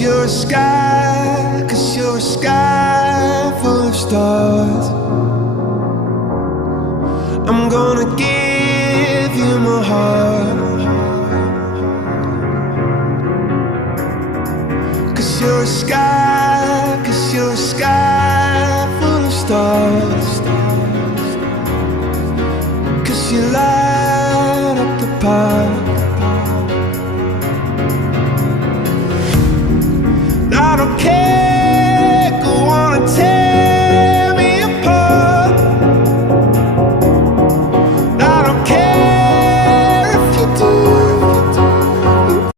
you're a sky, 'cause you're a sky full of stars. I'm gonna give you my heart, 'cause you're a sky, 'cause you're a sky